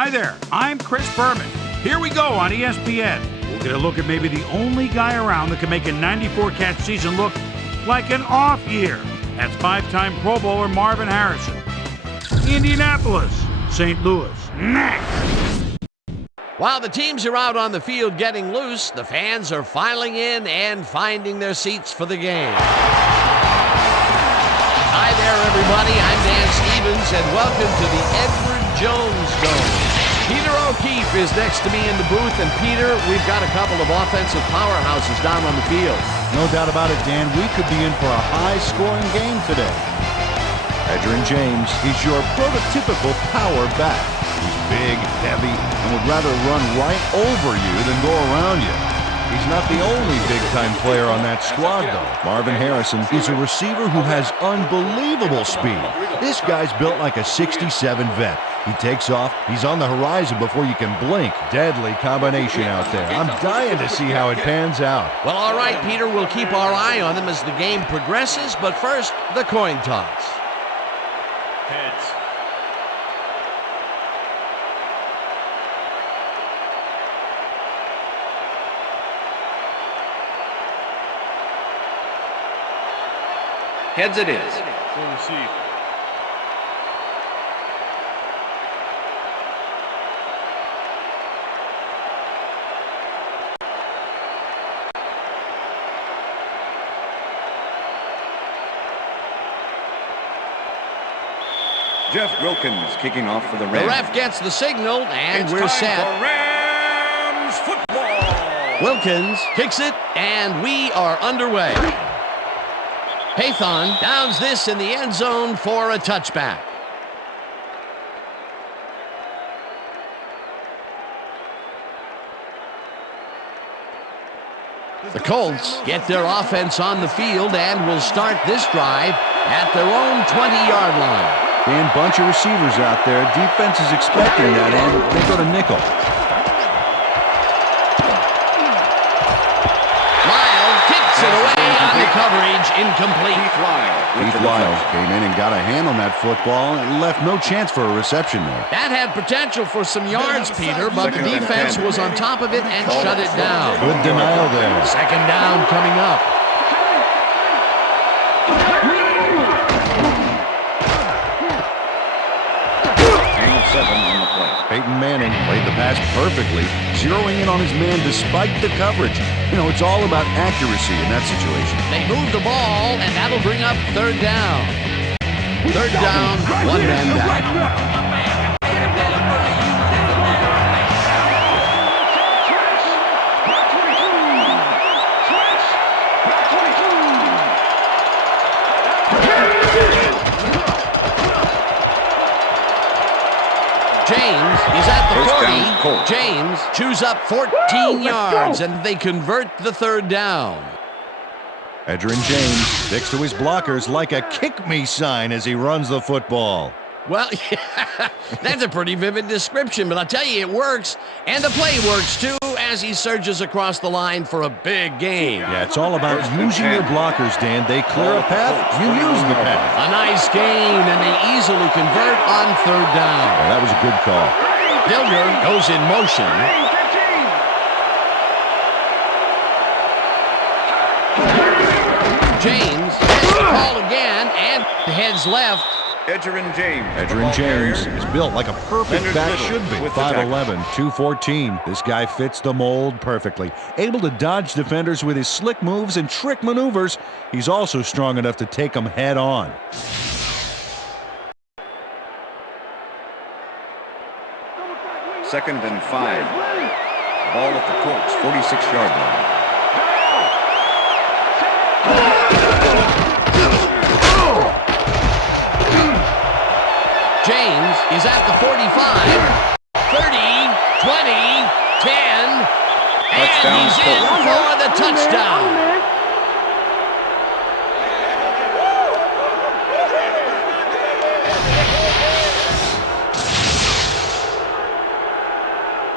Hi there, I'm Chris Berman. Here we go on ESPN. We'll get a look at maybe the only guy around that can make a 94-catch season look like an off year. That's five-time Pro Bowler Marvin Harrison. Indianapolis, St. Louis, next. While the teams are out on the field getting loose, the fans are filing in and finding their seats for the game. Hi there, everybody. I'm Dan Stevens, and welcome to the Edward Jones Dome. Peter O'Keefe is next to me in the booth, and Peter, we've got a couple of offensive powerhouses down on the field. No doubt about it, Dan. We could be in for a high-scoring game today. Edgerrin James, he's your prototypical power back. He's big, heavy, and would rather run right over you than go around you. He's not the only big-time player on that squad, though. Marvin Harrison is a receiver who has unbelievable speed. This guy's built like a '67 vet. He takes off, he's on the horizon before you can blink. Deadly combination out there. I'm dying to see how it pans out. Well, all right, Peter, we'll keep our eye on him as the game progresses, but first, the coin toss. Heads. Heads it is. Will receive. Jeff Wilkins kicking off for the Rams. The ref gets the signal, and It's we're time set. for Rams football. Wilkins kicks it, and we are underway. Pathon downs this in the end zone for a touchback. The Colts get their offense on the field and will start this drive at their own 20-yard line. Dan, bunch of receivers out there. Defense is expecting that, and they go to nickel. Lyle kicks it away on the coverage, incomplete. Keith Lyles came in and got a hand on that football and left no chance for a reception there. That had potential for some yards, Peter, but the defense was on top of it and shut it down. Good denial there. Second down coming up. Peyton Manning played the pass perfectly, zeroing in on his man despite the coverage. You know, it's all about accuracy in that situation. They move the ball, and that'll bring up third down. Third down, one man down. James is at the 40. James chews up 14 yards, and they convert the third down. Edgerrin James sticks to his blockers like a kick-me sign as he runs the football. Well, yeah, that's a pretty vivid description, but I'll tell you, it works, and the play works, too, as he surges across the line for a big game. Yeah, it's all about using your blockers, Dan. They clear a path, you use the path. A nice gain, and they easily convert on third down. Yeah, that was a good call. Dilger goes in motion. James gets the call again and heads left. Edgerrin James. Edgerrin James is built like a perfect back should be. 5'11", 214. This guy fits the mold perfectly. Able to dodge defenders with his slick moves and trick maneuvers. He's also strong enough to take them head on. Second and 5. Ball at the Colts, 46-yard line. James is at the 45, 30, 20, 10, and he's in for the touchdown.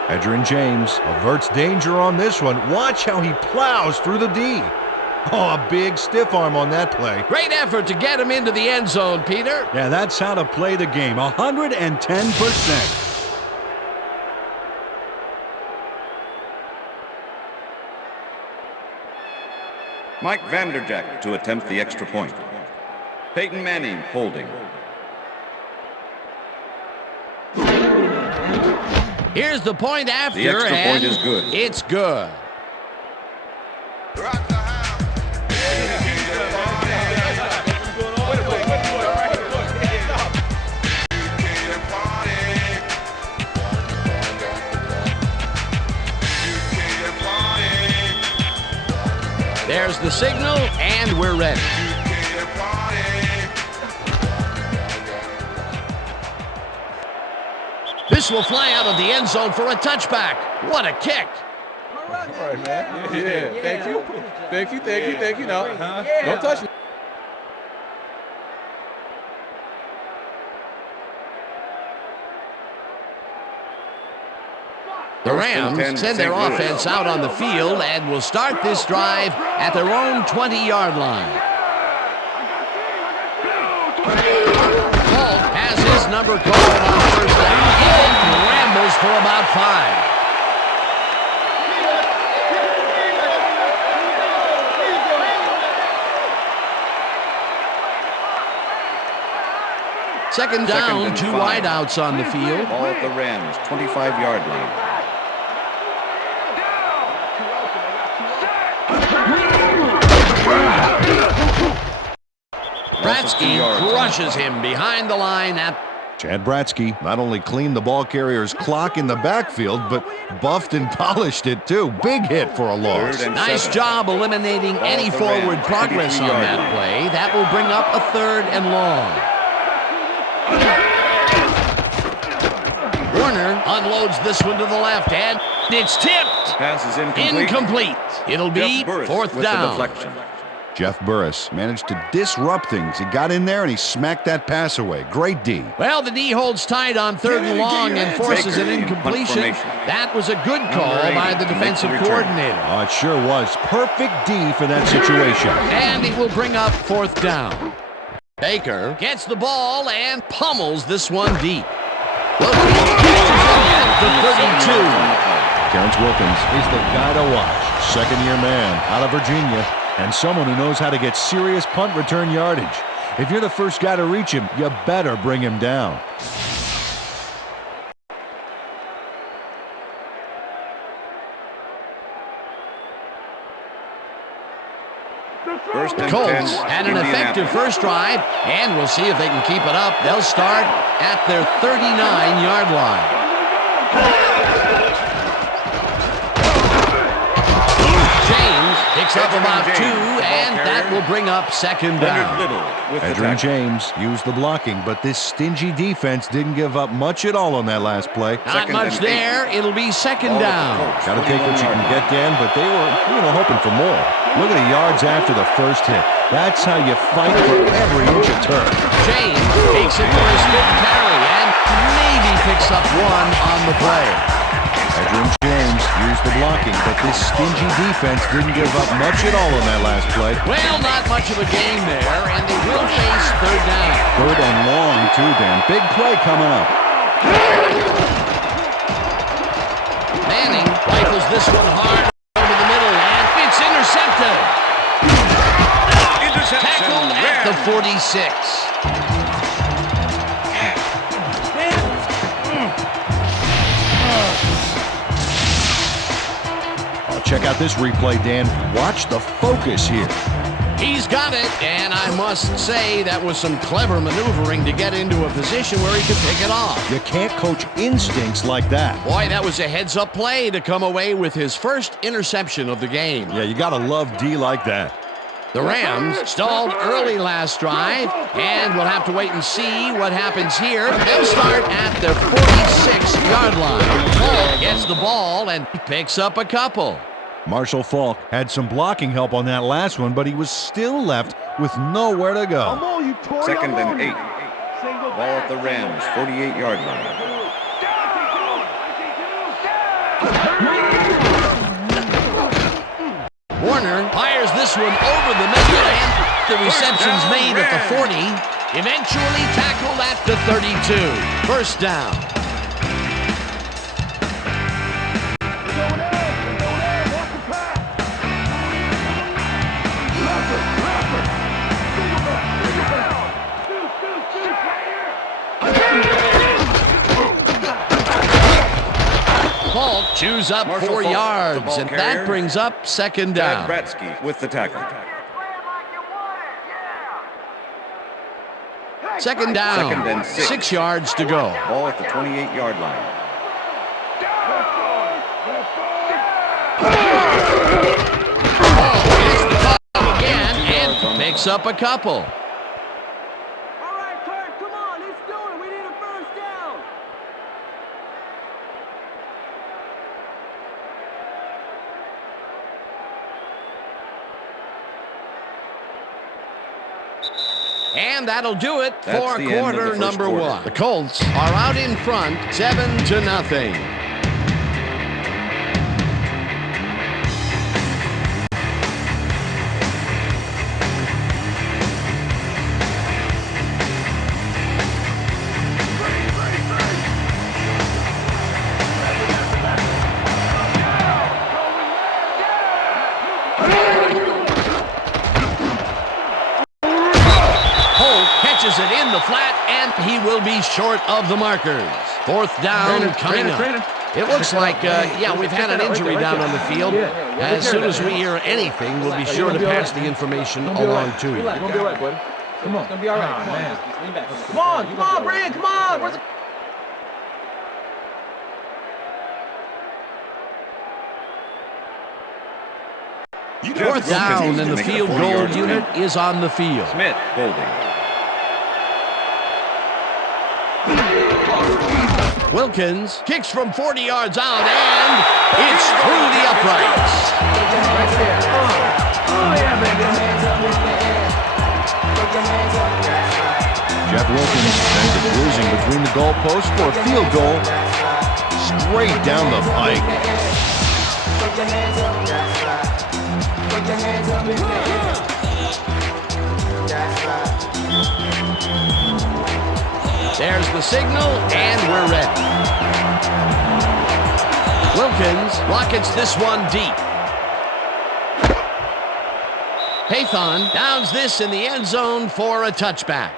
Edgerrin James averts danger on this one. Watch how he plows through the D. Oh, a big stiff arm on that play. Great effort to get him into the end zone, Peter. Yeah, that's how to play the game. 110%. Mike Vanderjagt to attempt the extra point. Peyton Manning holding. Here's the point after, The extra and point is good. It's good. There's the signal, and we're ready. This will fly out of the end zone for a touchback. What a kick. All right, man. Yeah, thank you. Thank you, thank you, thank you. No, don't touch me. The Rams send their offense out on the field and will start this drive at their own 20-yard line. Colt has his number called on first down and rambles for about 5. Second down, 2 wideouts on the field. Ball at the Rams, 25-yard line. Bratsky crushes him behind the line at... Chad Bratsky not only cleaned the ball carrier's clock in the backfield, but buffed and polished it too. Big hit for a loss. Nice job eliminating any forward progress on that play. That will bring up a 3rd and long. Warner unloads this one to the left, and it's tipped. Pass is incomplete. Incomplete. It'll be 4th down. Jeff Burris managed to disrupt things. He got in there and he smacked that pass away. Great D. Well, the D holds tight on 3rd and long and forces an incompletion. That was a good call by the defensive coordinator. Oh, it sure was. Perfect D for that situation. And it will bring up 4th down. Baker gets the ball and pummels this one deep. Wilkins catches it at the 32. Terrence Wilkins is the guy to watch. Second-year man out of Virginia, and someone who knows how to get serious punt return yardage. If you're the first guy to reach him, you better bring him down. The Colts had an effective first drive, and we'll see if they can keep it up. They'll start at their 39-yard line. James picks up about 2, and that will bring up 2nd down. Adrian James used the blocking, but this stingy defense didn't give up much at all on that last play. Not much there. It'll be 2nd down. Got to take what you can get, Dan, but they were, hoping for more. Look at the yards after the first hit. That's how you fight for every inch of turf. James takes it for his 5th carry and maybe picks up 1 on the play. Adrian James used the blocking, but this stingy defense didn't give up much at all on that last play. Well, not much of a game there, and they will face 3rd down. 3rd and long, too, Dan. Big play coming up. Manning rifles this one hard over the middle, and it's intercepted. Tackled at the 46. Check out this replay, Dan. Watch the focus here. He's got it, and I must say that was some clever maneuvering to get into a position where he could pick it off. You can't coach instincts like that. Boy, that was a heads-up play to come away with his first interception of the game. Yeah, you gotta love D like that. The Rams stalled early last drive, and we'll have to wait and see what happens here. They'll start at the 46-yard line. Paul gets the ball and picks up a couple. Marshall Faulk had some blocking help on that last one, but he was still left with nowhere to go. 2nd and 8. Ball at the Rams, 48-yard line. Warner fires this one over the middle, and the reception's made at the 40. Eventually tackled at the 32. 1st down. chews up Marshall 4 Faulk, the yards, ball and carrier. that brings up second Tad down. Bratsky with the tackle. Second down, Second and 6. 6 yards to go. Ball at the 28-yard line. Here's the call again, and picks up a couple. All right, Kurt, come on, let's do it. We need a first down. And that'll do it That's for the end of the quarter first number quarter. 1. The Colts are out in front, 7-0. Catches it in the flat, and he will be short of the markers. Fourth down coming up. It looks like, we've had an injury down on the field. As soon as we hear anything, we'll be sure to pass the information along to you. You're gonna be all right, buddy. Come on. It's gonna be all right. Come on, Brand, come on. Where's the... Fourth down, and the Making a field 40-yard goal unit swing. is on the field. Smith holding. Wilkins kicks from 40 yards out, and it's through the uprights. Jeff Wilkins ends up losing between the goalposts for a field goal straight down the pike. There's the signal, and we're ready. Wilkins rockets this one deep. Pathon downs this in the end zone for a touchback.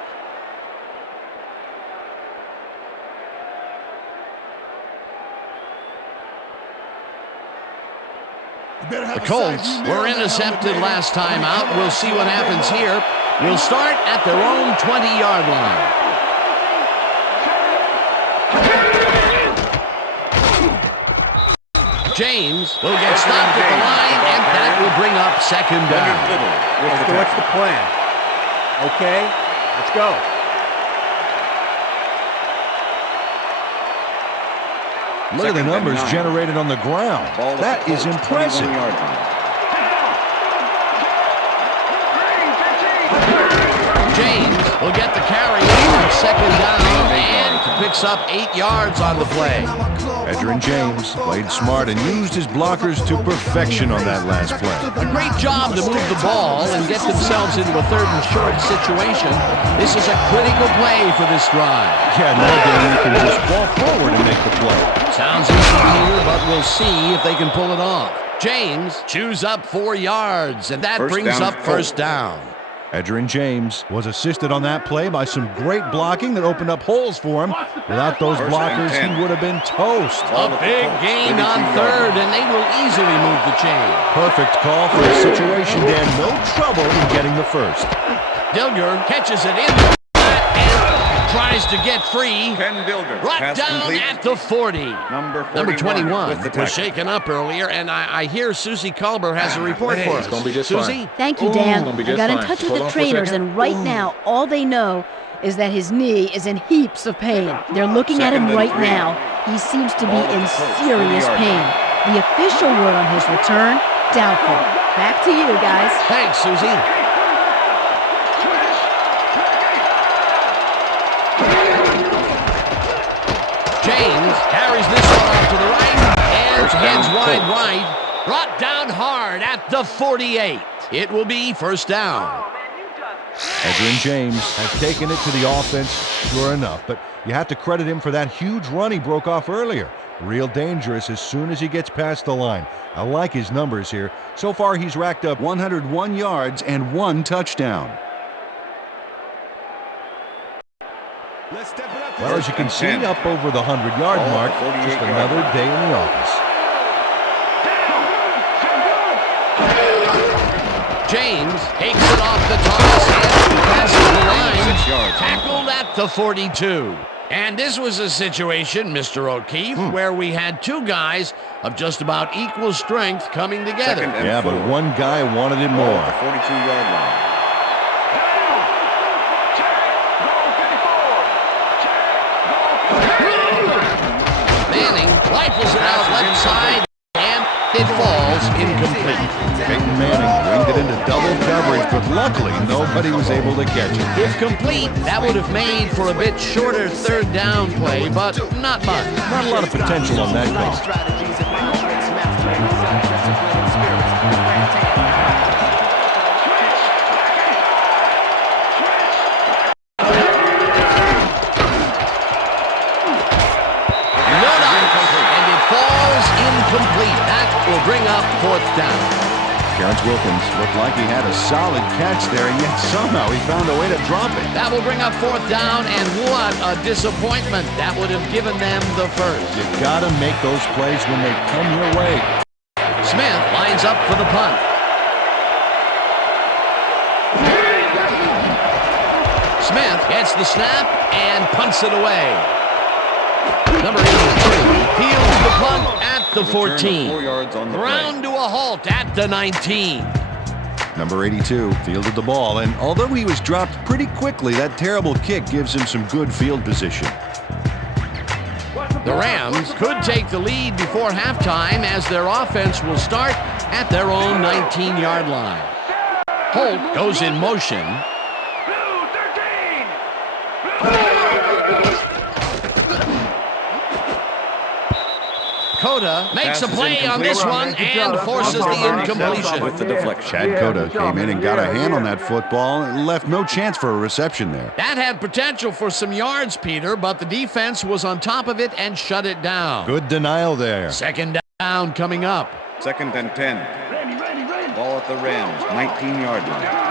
The Colts were intercepted last time out. We'll see what happens here. We'll start at their own 20-yard line. James will get stopped at the line, and that will bring up second down. What's the plan? Okay, let's go. Look at the Second and numbers 9. generated on the ground. Ball at That the is Colts, impressive. 21-yard line. James will get the carry on second down and picks up 8 yards on the play. Edgerrin James played smart and used his blockers to perfection on that last play. A great job to move the ball and get themselves into a third and short situation. This is a critical play for this drive. Yeah, nowadays you can just fall forward and make the play. Sounds easy here, but we'll see if they can pull it off. James chews up 4 yards, and that First brings down, up first down. Edgerrin James was assisted on that play by some great blocking that opened up holes for him. Without those First and blockers, 10. he would have been toast. A big gain on third, and they will easily move the chain. Perfect call for the situation, Dan. No trouble in getting the first. Dilger catches it in the flat and tries to get free. Ken Bilger. Brought Pass down complete. at the 40. Number 21 with the was tackle. shaken up earlier, and I hear Susie Culber has a report for us. It's gonna be just Susie? fine. Thank you, Dan. gonna be I just got in fine. touch with Hold the on for a trainers, second. and right now, all they know is that his knee is in heaps of pain. They're looking at him Second and right 3. now. He seems to be Ball at in the Colts, serious 30-yard pain. The official word on his return, doubtful. Back to you, guys. Thanks, Susie. James carries this one out to the right and First down, heads wide Colts. right. Brought down hard at the 48. It will be first down. Edgerrin James has taken it to the offense, sure enough, but you have to credit him for that huge run he broke off earlier. Real dangerous as soon as he gets past the line. I like his numbers here. So far, he's racked up 101 yards and 1 touchdown. Well, as you can see, up over the 100-yard Ball at mark, the 48-yard just another line. day in the office. James takes it off the toss and passes the line. 6 yards. Tackled at the 42. And this was a situation, Mr. O'Keefe, where we had two guys of just about equal strength coming together. Yeah, but one guy wanted it more. 42-yard line. Manning rifles it out left side, and it falls incomplete. Peyton Manning winged it into double coverage, but luckily nobody was able to catch it. If complete, that would have made for a bit shorter third down play, but not much. Not a lot of potential on that call. And it falls incomplete. That will bring up fourth down. Terrence Wilkins looked like he had a solid catch there, and yet somehow he found a way to drop it. That will bring up fourth down, and what a disappointment. That would have given them the first. You gotta make those plays when they come your way. Smith lines up for the punt. Smith gets the snap and punts it away. Number 82 fields the punt at the 14. 4 yards on the Round to a halt at the 19. Number 82 fielded the ball, and although he was dropped pretty quickly, that terrible kick gives him some good field position. The Rams could take the lead before halftime as their offense will start at their own 19-yard line. Holt goes in motion. Cota makes a play on this one and forces the incompletion. With the deflection. Chad Cota came in and got a hand on that football and left no chance for a reception there. That had potential for some yards, Peter, but the defense was on top of it and shut it down. Good denial there. Second down coming up. 2nd and 10. Ball at the Rams, 19-yard line.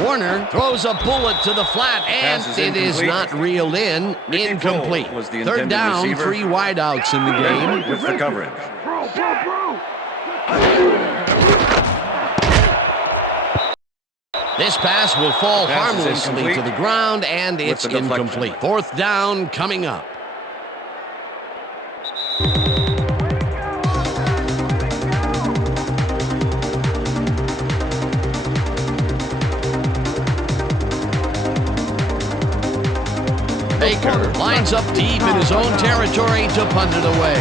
Warner throws a bullet to the flat, and it is not reeled in. Incomplete. Was the Third intended down, receiver. 3 wideouts in the game. With the coverage. This pass will fall Pass is harmlessly incomplete. to the ground, and it's the deflection. incomplete. Fourth down coming up. Baker lines up deep in his own territory to punt it away.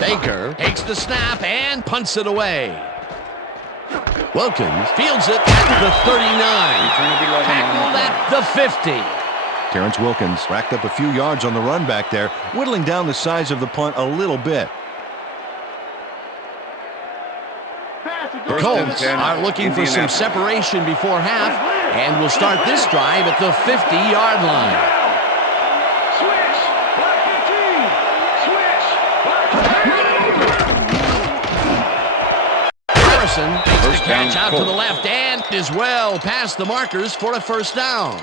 Baker takes the snap and punts it away. Wilkins fields it at the 39. Tackled at the 50. Terrence Wilkins racked up a few yards on the run back there, whittling down the size of the punt a little bit. The Colts are looking for some separation before half and will start this drive at the 50-yard line. Harrison takes the catch out to the left and is well past the markers for a first down.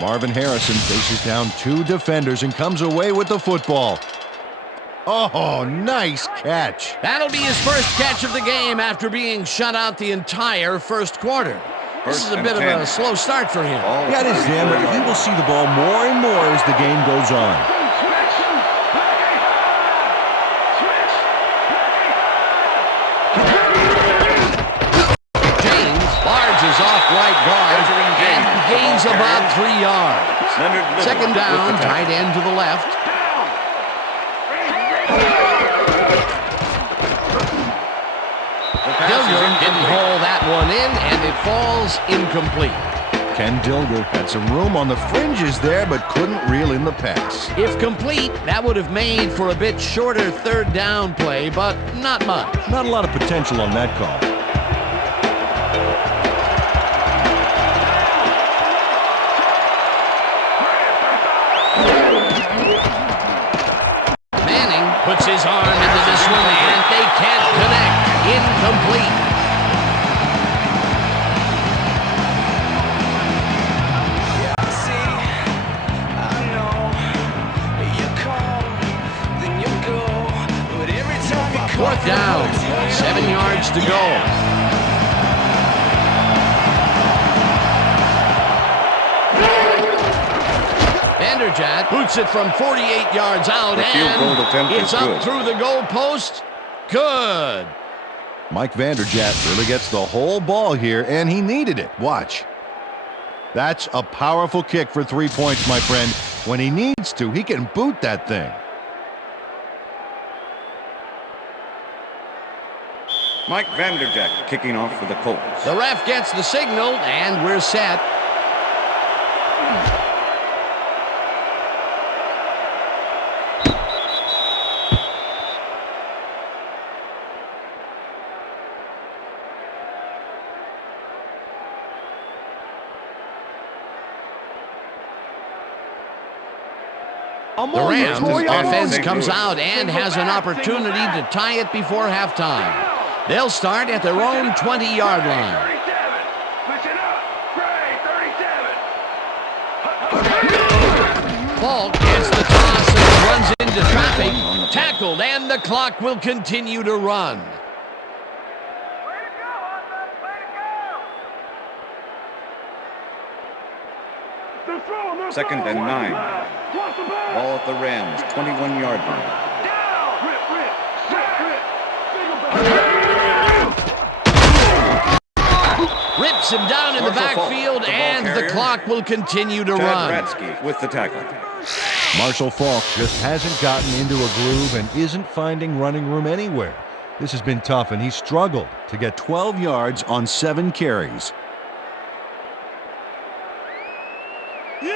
Marvin Harrison faces down 2 defenders and comes away with the football. Oh, nice catch. That'll be his first catch of the game after being shut out the entire first quarter. This is a bit of a slow start for him. Yeah, it is, Dan, but he will see the ball more and more as the game goes on. James barges off right guard and gains about 3 yards. Second down, tight end to the left. Dilger didn't haul that one in, and it falls incomplete. Ken Dilger had some room on the fringes there, but couldn't reel in the pass. If complete, that would have made for a bit shorter third down play, but not much. Not a lot of potential on that call. Manning puts his arm into this one, and they can't connect. Incomplete. down. 7 yards to go. Vanderjagt boots it from 48 yards out, The field goal attempt and it's is up good. through the goal post. Good. Mike Vanderjagt really gets the whole ball here, and he needed it. Watch. That's a powerful kick for 3 points, my friend. When he needs to, he can boot that thing. Mike Vanderjagt kicking off for the Colts. The ref gets the signal, and we're set. The Rams offense comes out and has an opportunity to tie it before halftime. They'll start at their own 20-yard line. Falk gets the toss and runs into traffic. Tackled, and the clock will continue to run. Second and 9. Ball at the Rams, 21-yard line. Rips him down in the backfield, and the clock will continue to run. Ratsky with the tackle. Marshall Falk just hasn't gotten into a groove and isn't finding running room anywhere. This has been tough, and he struggled to get 12 yards on 7 carries.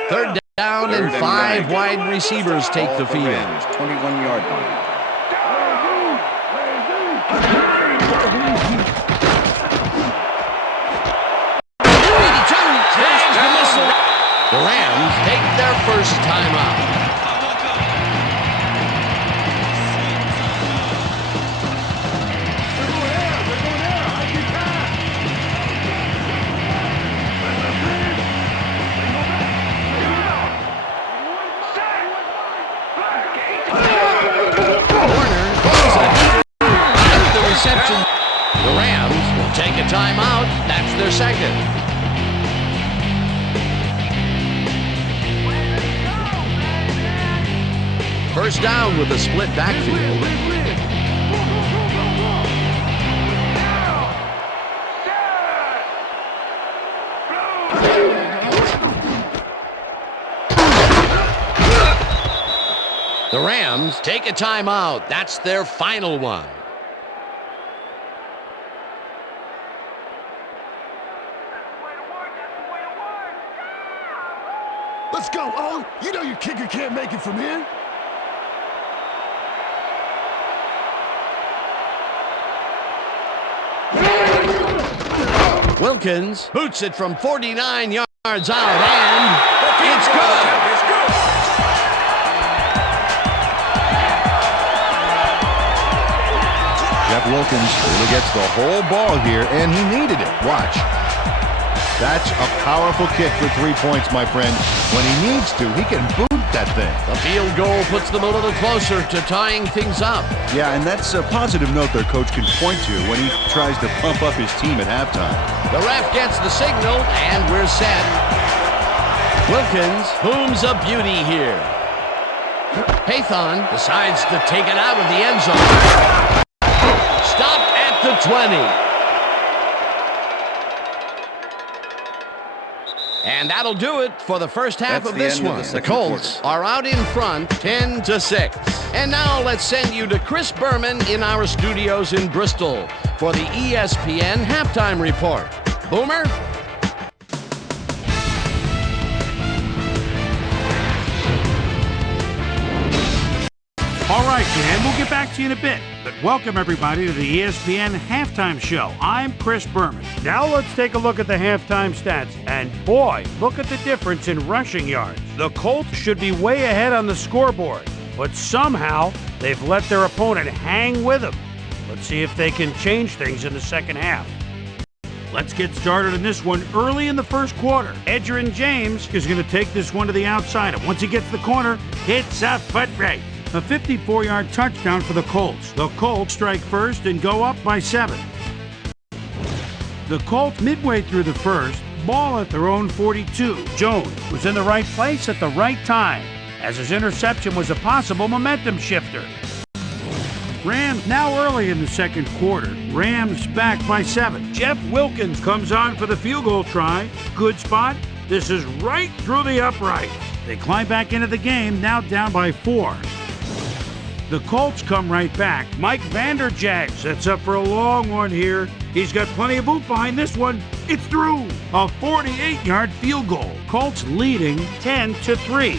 Third down and 5 wide receivers take the field. 21-yard line. The Rams take their first timeout. The Rams will take a timeout. That's their second. First down with a split backfield. The Rams take a timeout. That's their final one. Let's go, O. You know your kicker can't make it from here. Wilkins boots it from 49 yards out, and it's good. Jeff Wilkins really gets the whole ball here, and he needed it. Watch. That's a powerful kick for 3 points, my friend. When he needs to, he can boot that thing. The field goal puts them a little closer to tying things up. Yeah, and that's a positive note their coach can point to when he tries to pump up his team at halftime. The ref gets the signal, and we're set. Wilkins booms a beauty here. Pathon decides to take it out of the end zone. Stopped at the 20. And that'll do it for the first half of this one. The Colts are out in front 10-6. And now let's send you to Chris Berman in our studios in Bristol for the ESPN halftime report. Boomer? All right, Dan, we'll get back to you in a bit. But welcome, everybody, to the ESPN Halftime Show. I'm Chris Berman. Now let's take a look at the halftime stats. And boy, look at the difference in rushing yards. The Colts should be way ahead on the scoreboard, but somehow they've let their opponent hang with them. Let's see if they can change things in the second half. Let's get started in this one early in the first quarter. Edgerrin James is going to take this one to the outside, and once he gets the corner, hits a foot race. A 54-yard touchdown for the Colts. The Colts strike first and go up by 7. The Colts, midway through the first, ball at their own 42. Jones was in the right place at the right time, as his interception was a possible momentum shifter. Rams now early in the second quarter. Rams back by 7. Jeff Wilkins comes on for the field goal try. Good spot. This is right through the upright. They climb back into the game, now down by 4. The Colts come right back. Mike Vanderjagt sets up for a long one here. He's got plenty of oomph behind this one. It's through. A 48-yard field goal. Colts leading 10-3.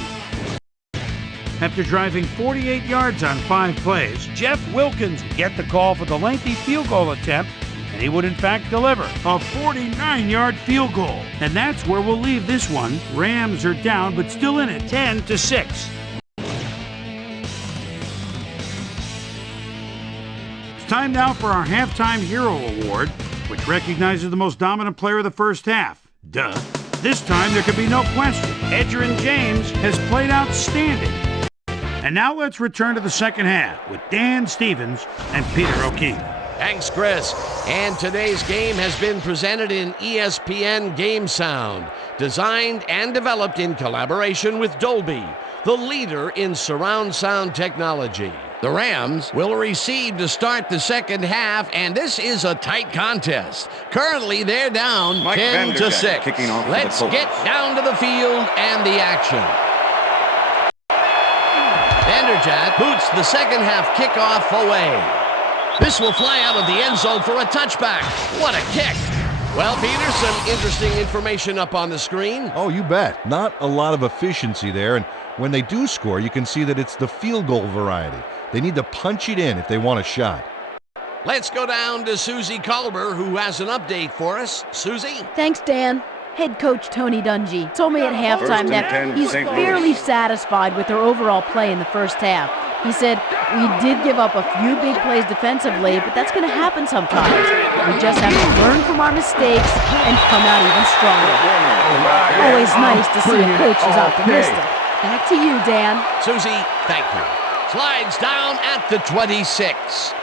After driving 48 yards on 5 plays, Jeff Wilkins would get the call for the lengthy field goal attempt, and he would in fact deliver a 49-yard field goal. And that's where we'll leave this one. Rams are down, but still in it, 10-6. It's time now for our Halftime Hero Award, which recognizes the most dominant player of the first half. Duh. This time there can be no question. Edgerrin James has played outstanding. And now let's return to the second half with Dan Stevens and Peter O'Keefe. Thanks, Chris. And today's game has been presented in ESPN Game Sound, designed and developed in collaboration with Dolby, the leader in surround sound technology. The Rams will recede to start the second half, and this is a tight contest. Currently, they're down 10-6. Kicking off. Let's get down to the field and the action. Vanderjagt boots the second half kickoff away. This will fly out of the end zone for a touchback. What a kick. Well, Peter, some interesting information up on the screen. Oh, you bet. Not a lot of efficiency there, and when they do score, you can see that it's the field goal variety. They need to punch it in if they want a shot. Let's go down to Susie Culber, who has an update for us. Susie? Thanks, Dan. Head coach Tony Dungy told me at halftime that he's fairly satisfied with their overall play in the first half. He said, "We did give up a few big plays defensively, but that's going to happen sometimes. We just have to learn from our mistakes and come out even stronger." Always nice to see a coach who's optimistic. Back to you, Dan. Susie, thank you. Slides down at the 26.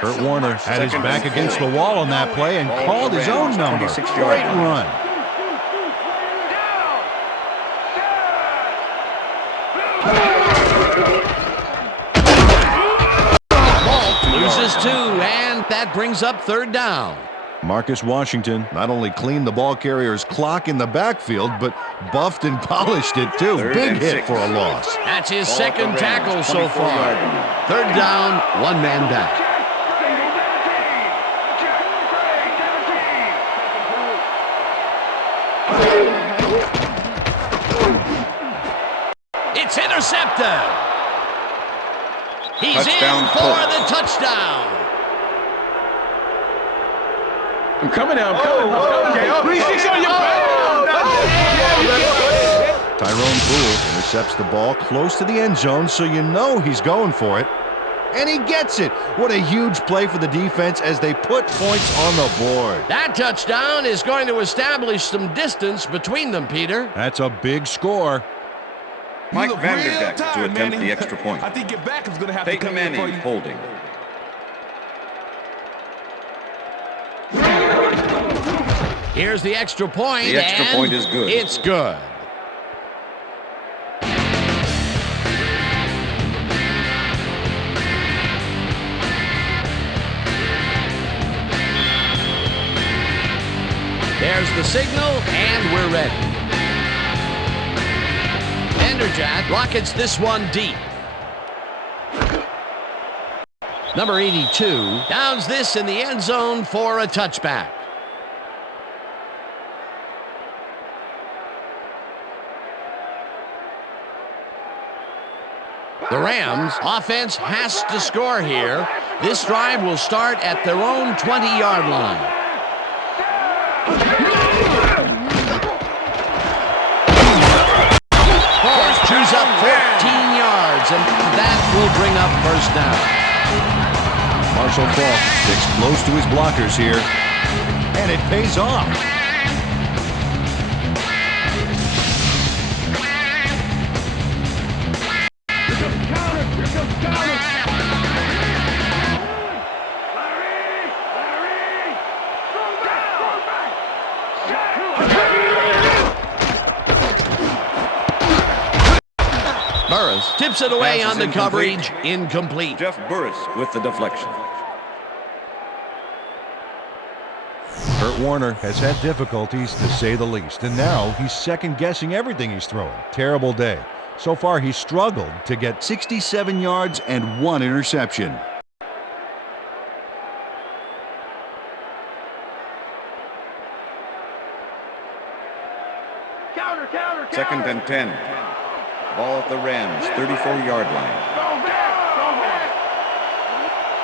Kurt Warner had his back against the wall on that play and called his own number. Great run. Loses 2, and that brings up third down. Marcus Washington not only cleaned the ball carrier's clock in the backfield, but buffed and polished it too. Big hit for a loss. That's his second tackle so far. Third down, one man back. It's intercepted. He's Touchdown, in for Colts. the touchdown. I'm coming now. I'm coming. Tyrone Poole intercepts the ball close to the end zone, so you know he's going for it. And he gets it. What a huge play for the defense as they put points on the board. That touchdown is going to establish some distance between them, Peter. That's a big score. Mike Vanderjagt to attempt the extra point. I think your back is going to have to Peyton come in for Manning you. holding. Here's the extra point. The extra and point is good. It's good. There's the signal, and we're ready. Vanderjagt rockets this one deep. Number 82 downs this in the end zone for a touchback. The Rams offense has to score here. This drive will start at their own 20-yard line. Colts chews up 14 yards, and that will bring up first down. Marshall Faulk sticks close to his blockers here, and it pays off. Burris tips it away Pass on is the coverage. Incomplete. Jeff Burris with the deflection. Kurt Warner has had difficulties, to say the least, and now he's second-guessing everything he's throwing. Terrible day. So far, he's struggled to get 67 yards and 1 interception. Second and 10. Ball at the Rams, 34-yard line.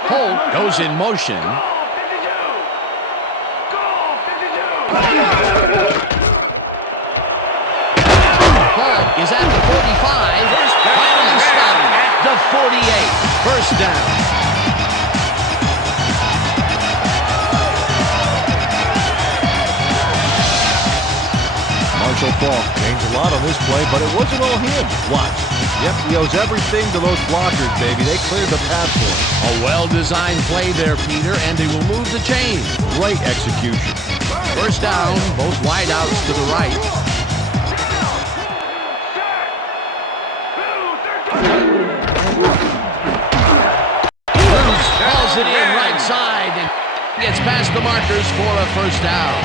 Holt goes in motion. Holt is at the 45. Finally stopped at the 48. First down. Marshall Faulk changed a lot on this play, but it wasn't all him. Watch. Yep, he owes everything to those blockers, baby. They cleared the path for him. A well-designed play there, Peter, and he will move the chain. Great execution. First down, both wideouts to the right. Bruce hauls it in right side and gets past the markers for a first down.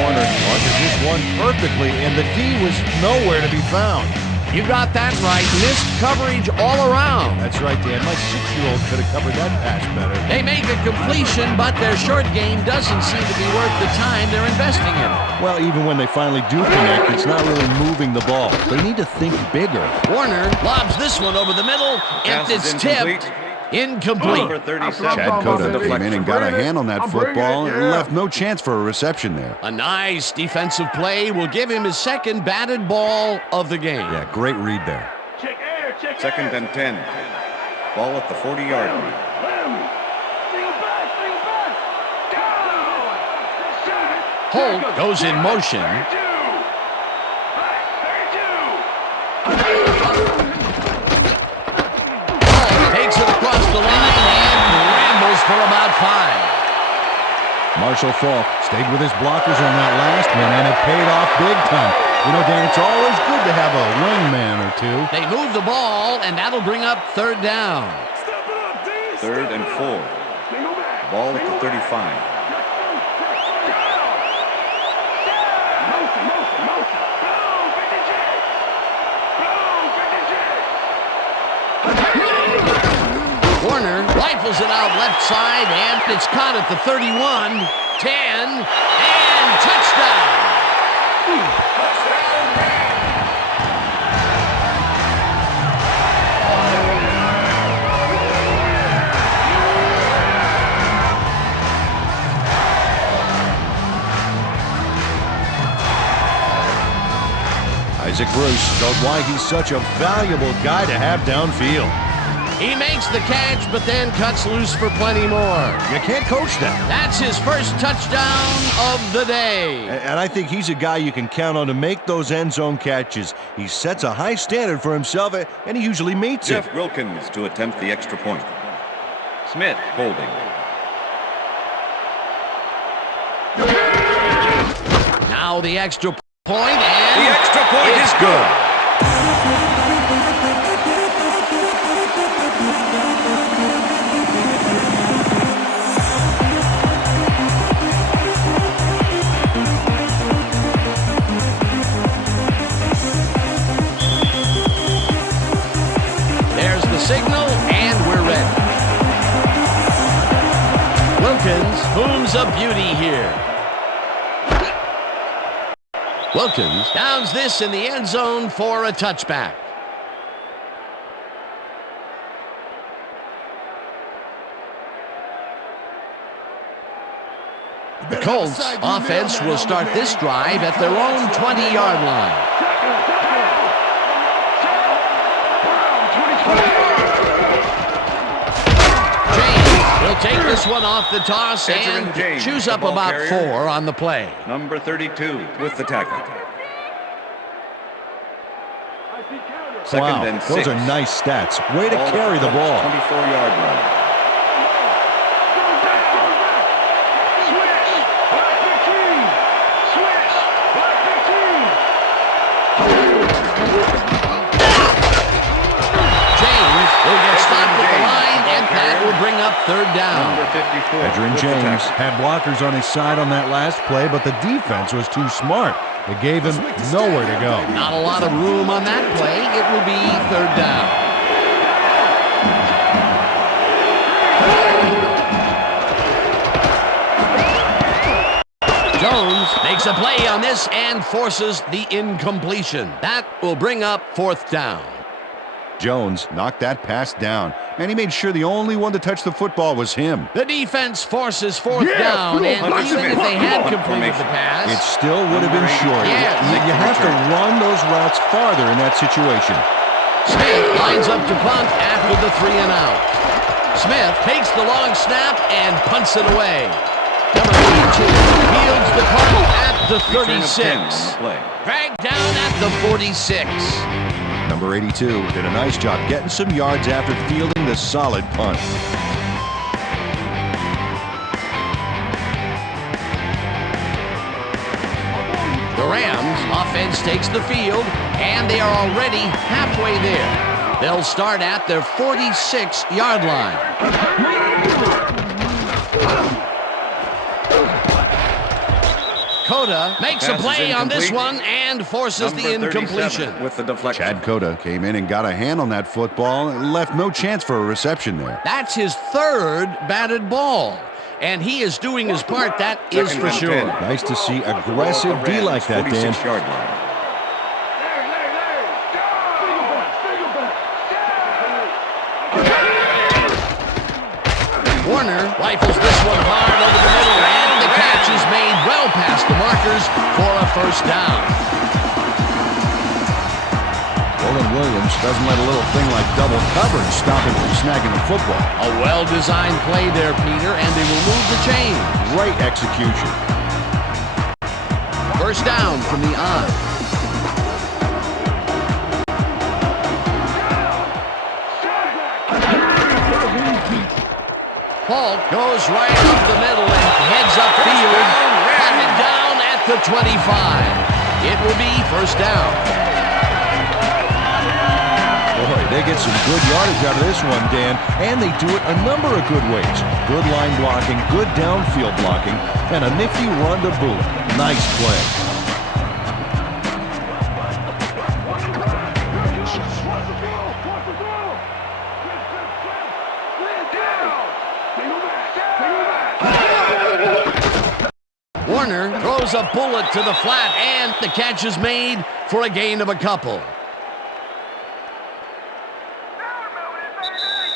Warner launches this one perfectly, and the D was nowhere to be found. You got that right. Missed coverage all around. That's right, Dan. My 6-year-old could have covered that pass better. They make a completion, but their short game doesn't seem to be worth the time they're investing in it. Well, even when they finally do connect, it's not really moving the ball. They need to think bigger. Warner lobs this one over the middle, and it's tipped. Incomplete. Chad Cota came in and got a hand on that football and left no chance for a reception there. A nice defensive play will give him his second batted ball of the game. Yeah, great read there. Second and 10. Ball at the 40-yard line. Holt goes in motion. Takes it across the line and rambles for about 5. Marshall Faulk stayed with his blockers on that last one, and it paid off big time. You know, Dan, it's always good to have a wingman or two. They move the ball, and that'll bring up third down. Third and 4. Ball at the 35. Warner rifles it out left side, and it's caught at the 31, 10, and touchdown! Isaac Bruce showed why he's such a valuable guy to have downfield. He makes the catch, but then cuts loose for plenty more. You can't coach that. That's his first touchdown of the day. And I think he's a guy you can count on to make those end zone catches. He sets a high standard for himself, and he usually meets it. Jeff Wilkins to attempt the extra point. Smith holding. Now the extra point, and the extra point is good. There's the signal, and we're ready. Wilkins, whom's a beauty here. Wilkins downs this in the end zone for a touchback. The Colts offense will start this drive at their own 20-yard line. He'll take this one off the toss and chews up about 4 on the play. Number 32 with the tackle. Second and 6. Those are nice stats. Way to carry the ball. 24-yard line. up third down. Number 54. Edgerrin with the James tackle. had blockers on his side on that last play, but the defense was too smart. It gave him nowhere to go. Not a lot of room on that play. It will be third down. Jones makes a play on this and forces the incompletion. That will bring up fourth down. Jones knocked that pass down, and he made sure the only one to touch the football was him. The defense forces fourth down, and even if they had completed the pass, It still would have been short. Yes. You have to run those routes farther in that situation. Smith lines up to punt after the 3 and out. Smith takes the long snap and punts it away. Number 82 fields the punt at the 36. Dragged down at the 46. Number 82 did a nice job getting some yards after fielding the solid punt. The Rams offense takes the field, and they are already halfway there. They'll start at their 46-yard line. Cota makes a play on this one and forces the incompletion. With the deflection. Chad Cota came in and got a hand on that football and left no chance for a reception there. That's his third batted ball, and he is doing his part, that is for sure. Nice to see aggressive D like that, Dan. 46-yard line. Warner rifles this one hard over the middle, and the catch is made well past the markers for a first down. Roland Williams doesn't let a little thing like double coverage stop him from snagging the football. A well-designed play there, Peter, and they will move the chain. Great execution. First down from the odd. Paul goes right up the middle and heads upfield. Hunted down at the 25. It will be first down. Boy, they get some good yardage out of this one, Dan, and they do it a number of good ways. Good line blocking, good downfield blocking, and a nifty run to boot. Nice play. Warner throws a bullet to the flat, and the catch is made for a gain of a couple.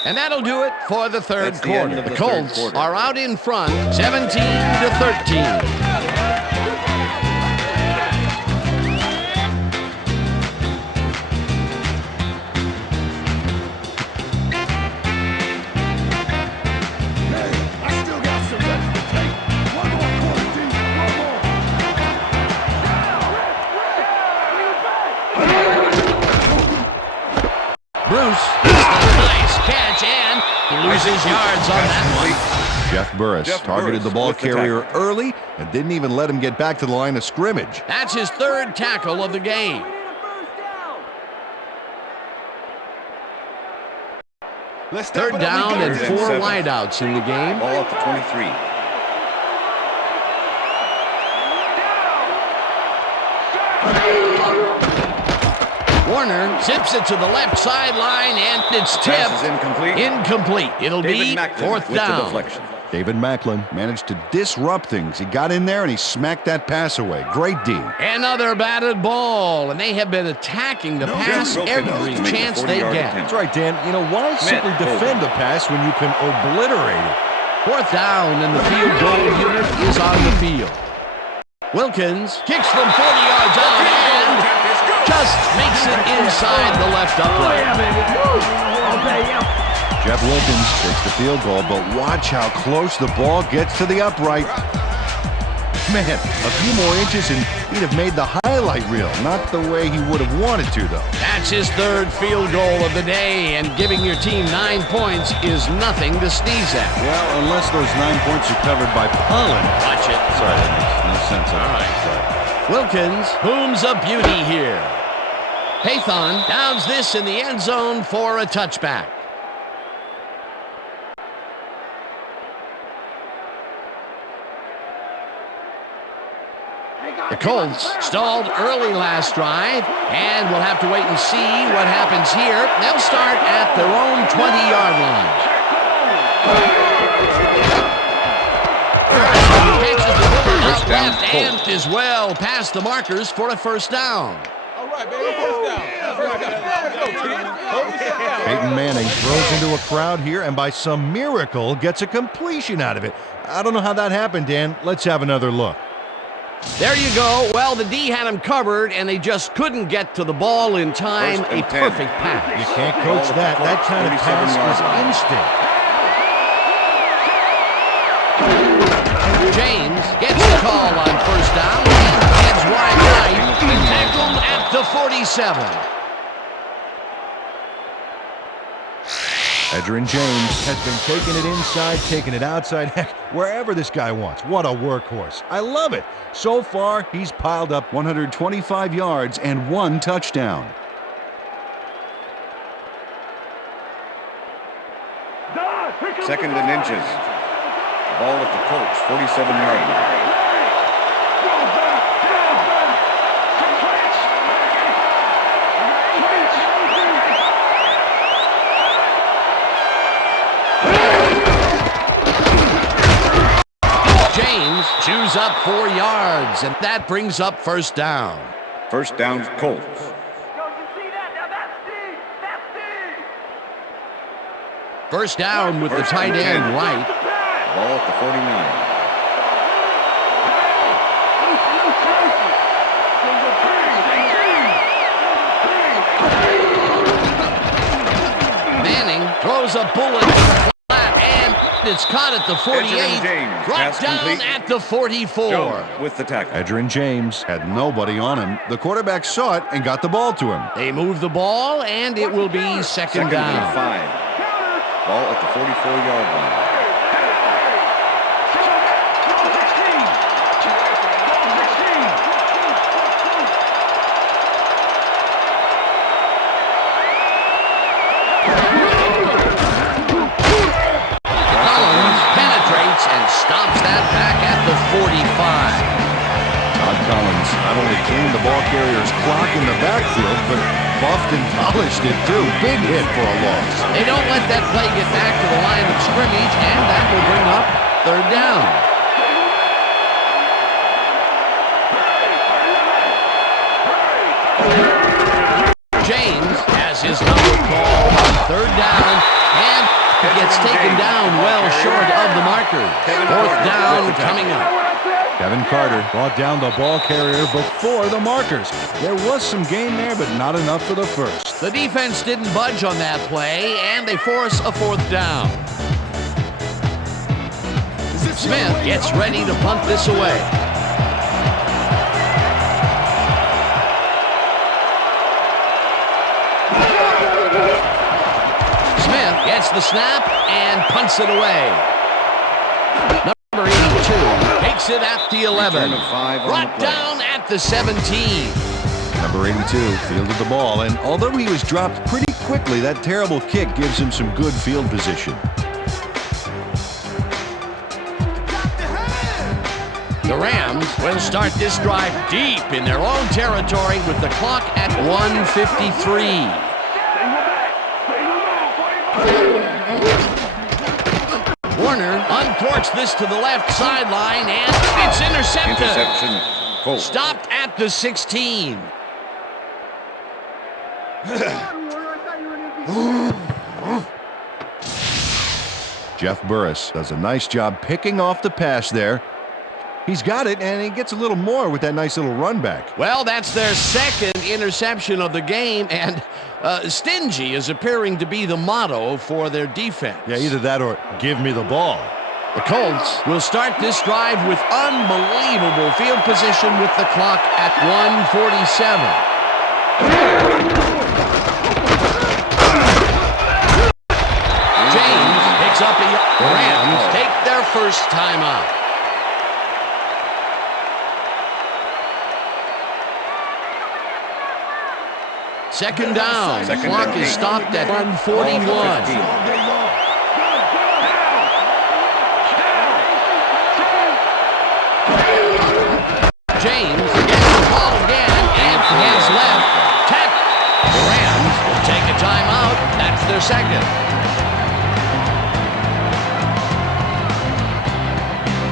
And that'll do it for the third quarter. The Colts are out in front, 17-13. Bruce, nice catch, and he loses yards on that one. Jeff Burris targeted the ball carrier early and didn't even let him get back to the line of scrimmage. That's his third tackle of the game. Third down and 4 wideouts in the game. Ball at the 23. Warner zips it to the left sideline, and it's tipped. Pass is incomplete. Incomplete. It'll be fourth down. David Macklin managed to disrupt things. He got in there and he smacked that pass away. Great D. Another batted ball, and they have been attacking the pass every chance they get. That's right, Dan. You know, why simply defend the pass when you can obliterate it? Fourth down, and the field goal unit is on the field. Wilkins kicks from 40 yards out and just makes it inside the left upright. Jeff Wilkins takes the field goal, but watch how close the ball gets to the upright. Man, a few more inches and he'd have made the highlight reel. Not the way he would have wanted to, though. That's his third field goal of the day, and giving your team 9 points is nothing to sneeze at. Well, unless those 9 points are covered by pollen. Watch it. Sorry, that makes no sense. All right. Wilkins booms a beauty here. Pathon downs this in the end zone for a touchback. The Colts stalled early last drive, and we'll have to wait and see what happens here. They'll start at their own 20-yard line. First down, and as well past the markers for a first down. All right, baby, first down. Peyton Manning throws into a crowd here and by some miracle gets a completion out of it. I don't know how that happened, Dan. Let's have another look. There you go. Well, the D had him covered, and they just couldn't get to the ball in time. A perfect pass. You can't coach that. That kind of pass is instinct. James gets the call on first down and heads wide right. Tackled at the 47. Edgerrin James has been taking it inside, taking it outside, heck, wherever this guy wants. What a workhorse. I love it. So far, he's piled up 125 yards and 1 touchdown. Second and inches. Ball at the Colts, 47-yard line. James chews up 4 yards, and that brings up first down. First down, Colts. First down with the tight end right. Ball at the 49. Manning throws a bullet flat, and it's caught at the 48. Brought down at the 44. Jones with the tackle. Edgerrin James had nobody on him. The quarterback saw it and got the ball to him. They move the ball, and it will be second down. And 5. Ball at the 44-yard line. Stops that back at the 45. Todd Collins not only cleaned the ball carrier's clock in the backfield, but buffed and polished it too. Big hit for a loss. They don't let that play get back to the line of scrimmage, and that will bring up third down. James has his number called on third down, and gets taken down well short of the markers. Fourth down coming up. Kevin Carter brought down the ball carrier before the markers. There was some gain there, but not enough for the first. The defense didn't budge on that play, and they force a fourth down. Smith gets ready to punt this away. Gets the snap and punts it away. Number 82 takes it at the 11. Brought down at the 17. Number 82 fielded the ball, and although he was dropped pretty quickly, that terrible kick gives him some good field position. The Rams will start this drive deep in their own territory with the clock at 1:53. Warner uncorks this to the left sideline, and it's intercepted. Interception. Colts. Stopped at the 16. Jeff Burris does a nice job picking off the pass there. He's got it, and he gets a little more with that nice little run back. Well, that's their second interception of the game, and stingy is appearing to be the motto for their defense. Yeah, either that or give me the ball. The Colts will start this drive with unbelievable field position with the clock at 1:47. James picks up the Rams take their first time out. Second down. The clock is stopped at 1:41. James gets the ball again, and hands left. Tech. The Rams will take a timeout. That's their second.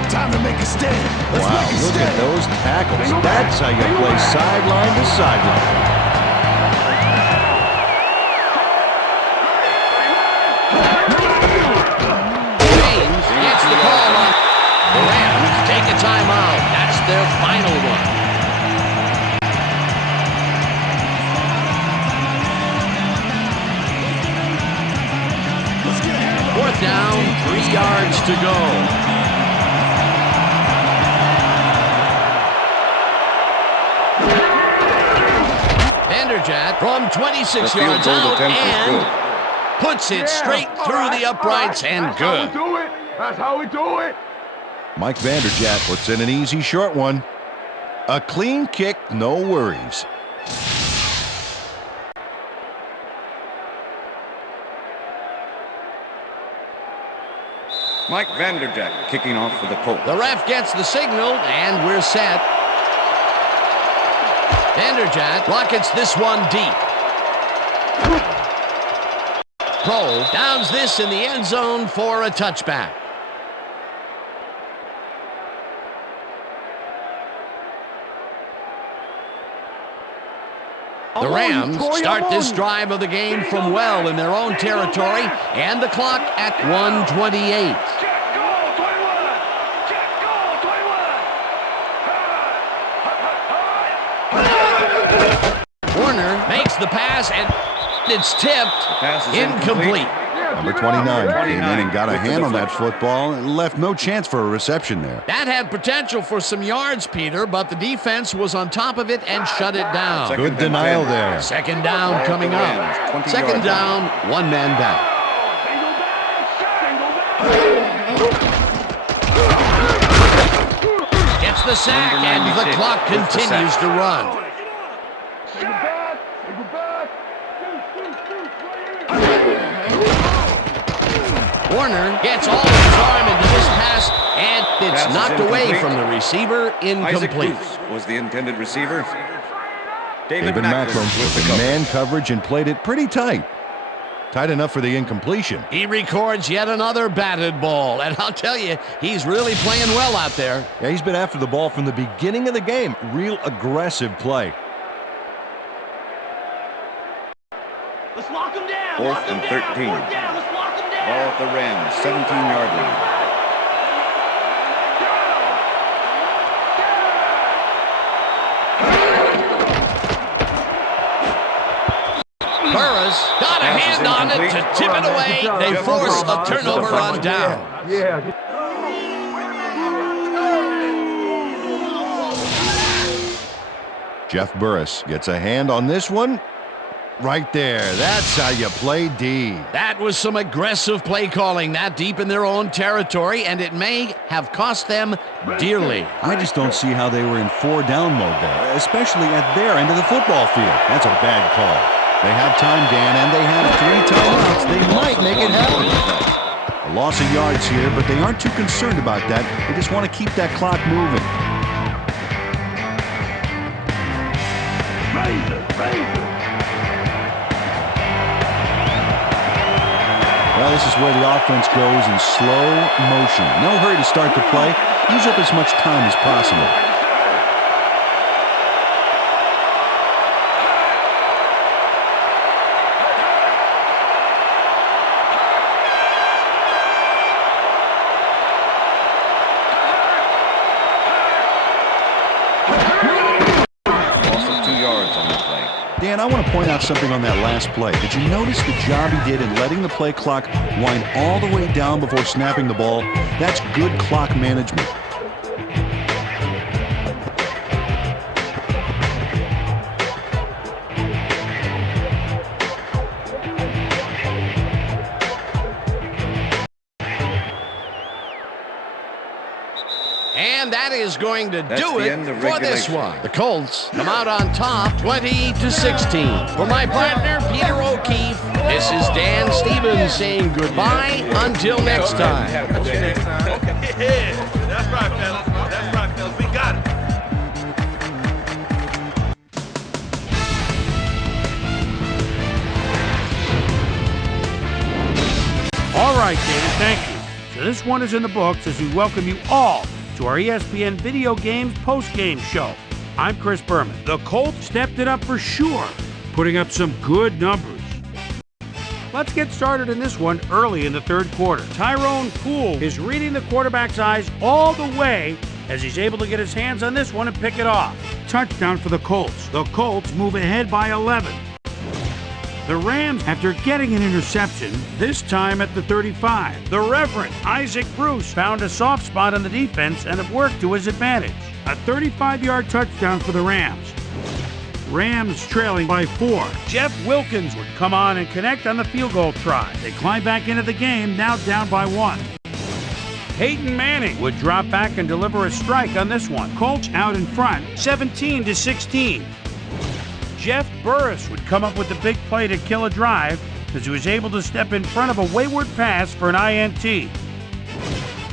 Time to make a stand. Let's Wow, make a look stand. at those tackles. That's how you play sideline to sideline. James gets the call on. The Rams take a timeout. That's their final one. Fourth down, 3 yards to go. Vanderjagt from 26 yards out and puts it straight through the uprights and good. That's how we do it. Mike Vanderjagt puts in an easy short one. A clean kick, no worries. Mike Vanderjagt kicking off for the Colts. The ref gets the signal, and we're set. Vanderjagt rockets this one deep. Pro downs this in the end zone for a touchback. The Rams start this drive of the game from well in their own territory, and the clock at 1:28. Warner makes the pass, and it's tipped. Incomplete. Number 29 came in and got a hand on that football and left no chance for a reception there. That had potential for some yards, Peter, but the defense was on top of it and shut it down. Good denial there. Second down coming up. Second down, 1 man down. Gets the sack, and the clock continues to run. Warner gets all of his arm into this pass, and it's knocked away from the receiver. Incomplete. Was the intended receiver. David Macklin with the man coverage and played it pretty tight. Tight enough for the incompletion. He records yet another batted ball, and I'll tell you, he's really playing well out there. Yeah, he's been after the ball from the beginning of the game. Real aggressive play. Let's lock him down. 4th and 13. Let's lock him down. Ball at the Rams, 17-yard line. Burris got a hand on it to tip it away. They force a turnover on down. Jeff Burris gets a hand on this one. Right there. That's how you play D. That was some aggressive play calling that deep in their own territory, and it may have cost them dearly. I just don't see how they were in 4-down mode there, especially at their end of the football field. That's a bad call. They have time, Dan, and they have 3 timeouts. They might make it happen. A loss of yards here, but they aren't too concerned about that. They just want to keep that clock moving. Well, this is where the offense goes in slow motion. No hurry to start the play. Use up as much time as possible. Dan, I want to point out something on that last play. Did you notice the job he did in letting the play clock wind all the way down before snapping the ball? That's good clock management. And that is going to do it for this one. The Colts come out on top 20-16. For my partner, Peter O'Keefe, this is Dan Stevens saying goodbye until next time. That's right, fellas. That's right, fellas. We got it. right, David, thank you. So this one is in the books as we welcome you all to our ESPN Video Games post-game show. I'm Chris Berman. The Colts stepped it up for sure, putting up some good numbers. Let's get started in this one early in the third quarter. Tyrone Poole is reading the quarterback's eyes all the way as he's able to get his hands on this one and pick it off. Touchdown for the Colts. The Colts move ahead by 11. The Rams, after getting an interception, this time at the 35. The Reverend Isaac Bruce found a soft spot on the defense and it worked to his advantage. A 35-yard touchdown for the Rams. Rams trailing by 4. Jeff Wilkins would come on and connect on the field goal try. They climb back into the game, now down by 1. Peyton Manning would drop back and deliver a strike on this one. Colts out in front, 17-16. Jeff Burris would come up with the big play to kill a drive as he was able to step in front of a wayward pass for an INT.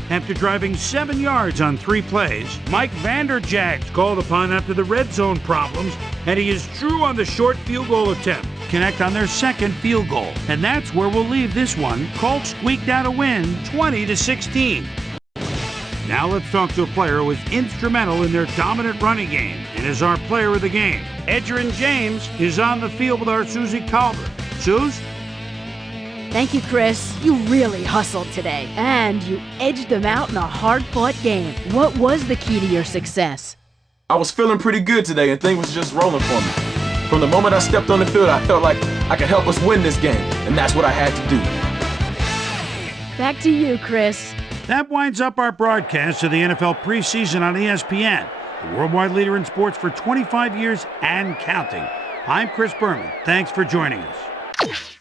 After driving 7 yards on 3 plays, Mike Vanderjag's called upon after the red zone problems, and he is true on the short field goal attempt. Connect on their second field goal. And that's where we'll leave this one. Colts squeaked out a win, 20-16. Now let's talk to a player who was instrumental in their dominant running game and is our player of the game. Edgerrin James is on the field with our Susie Colbert. Suze? Thank you, Chris. You really hustled today, and you edged them out in a hard-fought game. What was the key to your success? I was feeling pretty good today, and things was just rolling for me. From the moment I stepped on the field, I felt like I could help us win this game, and that's what I had to do. Back to you, Chris. That winds up our broadcast of the NFL preseason on ESPN, the worldwide leader in sports for 25 years and counting. I'm Chris Berman. Thanks for joining us.